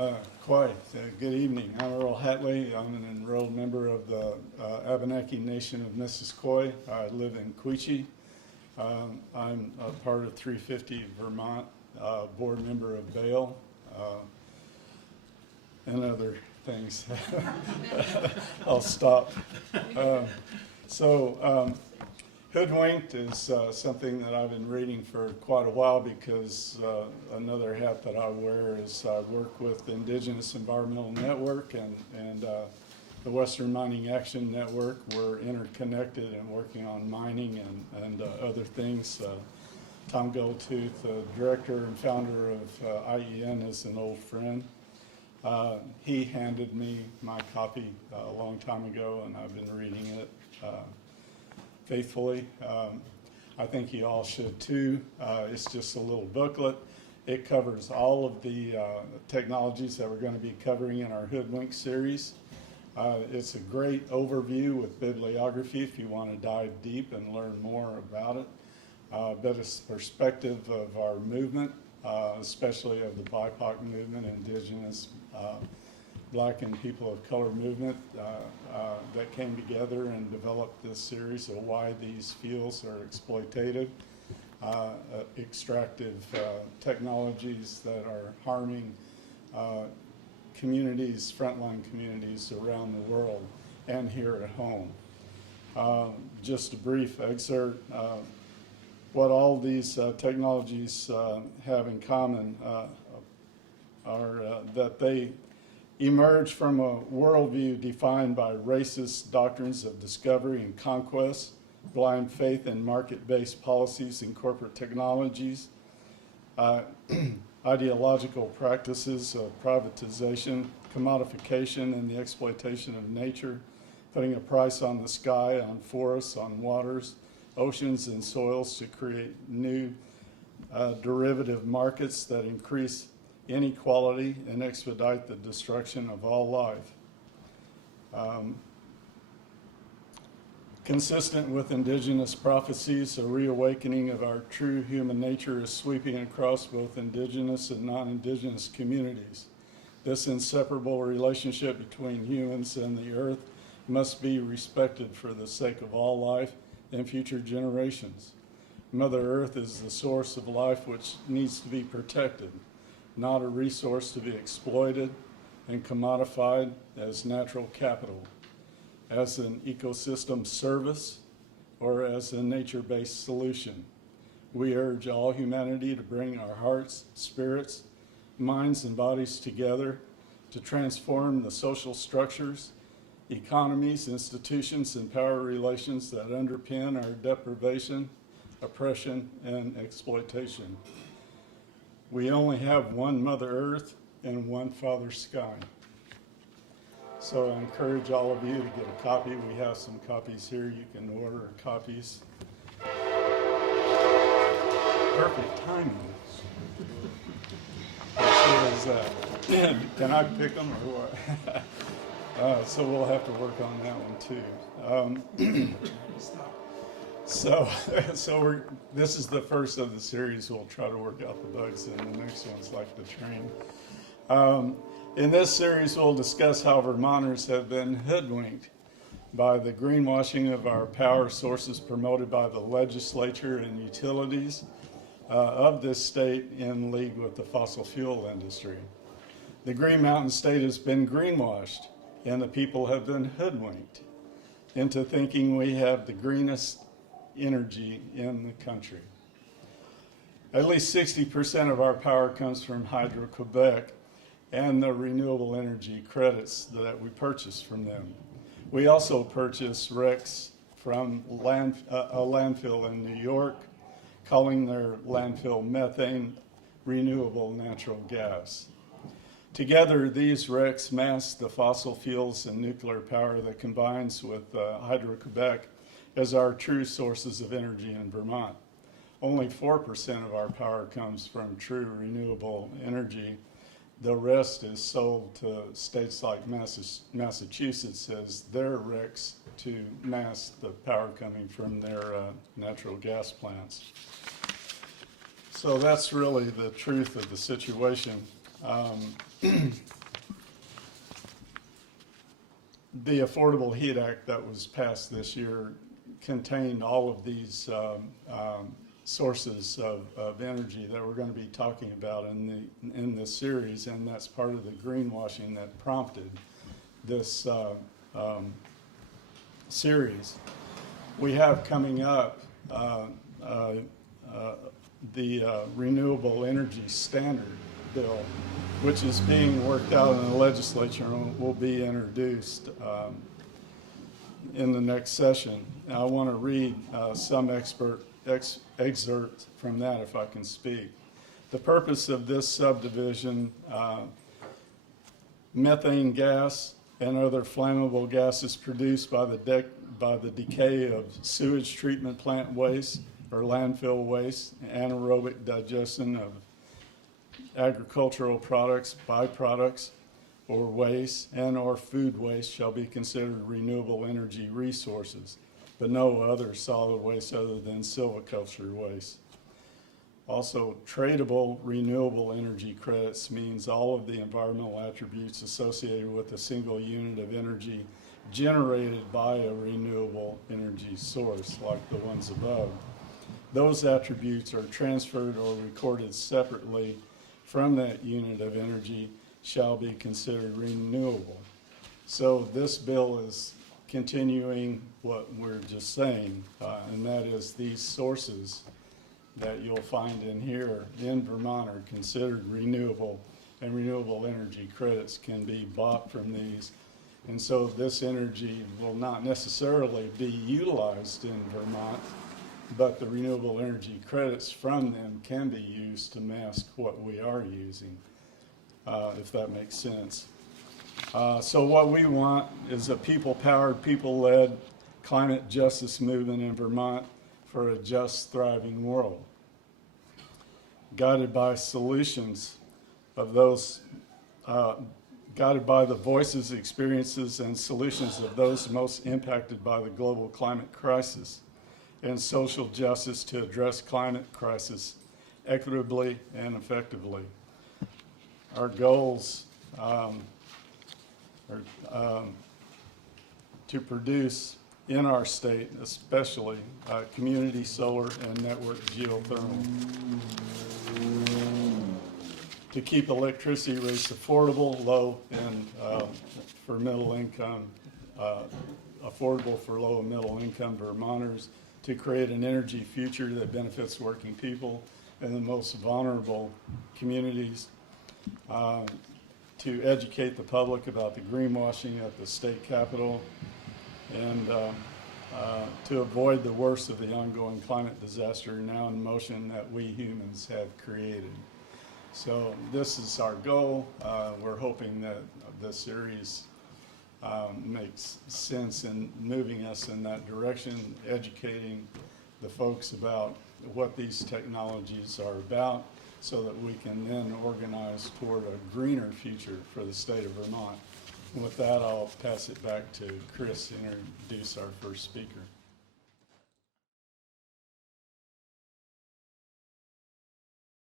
Good evening. I'm Earl Hatley. I'm an enrolled member of the Abenaki Nation of Missisquoi. I live in Quechee. I'm a part of 350 Vermont, board member of BALE, and other things. I'll stop. Hoodwinked is something that I've been reading for quite a while because another hat that I wear is I work with the Indigenous Environmental Network and the Western Mining Action Network. We're interconnected and working on mining and other things. Tom Goldtooth, the director and founder of IEN, is an old friend. He handed me my copy a long time ago, and I've been reading it faithfully. I think you all should too. It's just a little booklet. It covers all of the technologies that we're going to be covering in our Hoodwinked series. It's a great overview with bibliography if you want to dive deep and learn more about it. But it's a perspective of our movement, especially of the BIPOC movement, Indigenous, Black and people of color movement that came together and developed this series of why these fuels are exploitative, extractive technologies that are harming communities, frontline communities around the world and here at home. Just a brief excerpt. What all these technologies have in common are that they emerge from a worldview defined by racist doctrines of discovery and conquest, blind faith in market-based policies and corporate technologies, ideological practices of privatization, commodification, and the exploitation of nature, putting a price on the sky, on forests, on waters, oceans, and soils to create new derivative markets that increase inequality and expedite the destruction of all life. Consistent with indigenous prophecies, a reawakening of our true human nature is sweeping across both indigenous and non-indigenous communities. This inseparable relationship between humans and the earth must be respected for the sake of all life and future generations. Mother Earth is the source of life which needs to be protected, not a resource to be exploited and commodified as natural capital, as an ecosystem service, or as a nature-based solution. We urge all humanity to bring our hearts, spirits, minds, and bodies together to transform the social structures, economies, institutions, and power relations that underpin our deprivation, oppression, and exploitation. We only have one Mother Earth and one Father Sky. So I encourage all of you to get a copy. We have some copies here. You can order copies. Perfect timing. Can I pick them or what? So we'll have to work on that one too. This is the first of the series. We'll try to work out the bugs, and the next one's like the train. In this series, we'll discuss how Vermonters have been hoodwinked by the greenwashing of our power sources promoted by the legislature and utilities of this state in league with the fossil fuel industry. The Green Mountain State has been greenwashed, and the people have been hoodwinked into thinking we have the greenest energy in the country. At least 60% of our power comes from Hydro-Quebec and the renewable energy credits that we purchase from them. We also purchase RECs from a landfill in New York, calling their landfill methane renewable natural gas. Together, these RECs mask the fossil fuels and nuclear power that combines with Hydro-Quebec as our true sources of energy in Vermont. Only 4% of our power comes from true renewable energy. The rest is sold to states like Massachusetts as their RECs to mask the power coming from their natural gas plants. So that's really the truth of the situation. The Affordable Heat Act that was passed this year contained all of these sources of energy that we're going to be talking about in this series, and that's part of the greenwashing that prompted this series. We have coming up the Renewable Energy Standard Bill, which is being worked out in the legislature and will be introduced in the next session. Now, I want to read some excerpt from that, if I can speak. The purpose of this subdivision, methane gas and other flammable gases produced by the decay of sewage treatment plant waste or landfill waste, anaerobic digestion of agricultural products, byproducts, or waste, and or food waste shall be considered renewable energy resources, but no other solid waste other than silviculture waste. Also, tradable renewable energy credits means all of the environmental attributes associated with a single unit of energy generated by a renewable energy source, like the ones above. Those attributes are transferred or recorded separately from that unit of energy shall be considered renewable. So this bill is continuing what we're just saying, and that is these sources that you'll find in here in Vermont are considered renewable, and renewable energy credits can be bought from these. And so this energy will not necessarily be utilized in Vermont, but the renewable energy credits from them can be used to mask what we are using, if that makes sense. So what we want is a people-powered, people-led climate justice movement in Vermont for a just, thriving world, guided by solutions of those, guided by the voices, experiences, and solutions of those most impacted by the global climate crisis, and social justice to address climate crisis equitably and effectively. Our goals are to produce in our state, especially community solar and network geothermal, to keep electricity rates affordable, low, and for middle income, affordable for low and middle income Vermonters, to create an energy future that benefits working people and the most vulnerable communities, to educate the public about the greenwashing at the state capitol, and to avoid the worst of the ongoing climate disaster now in motion that we humans have created. So this is our goal. We're hoping that this series makes sense in moving us in that direction, educating the folks about what these technologies are about so that we can then organize toward a greener future for the state of Vermont. And with that, I'll pass it back to Chris to introduce our first speaker.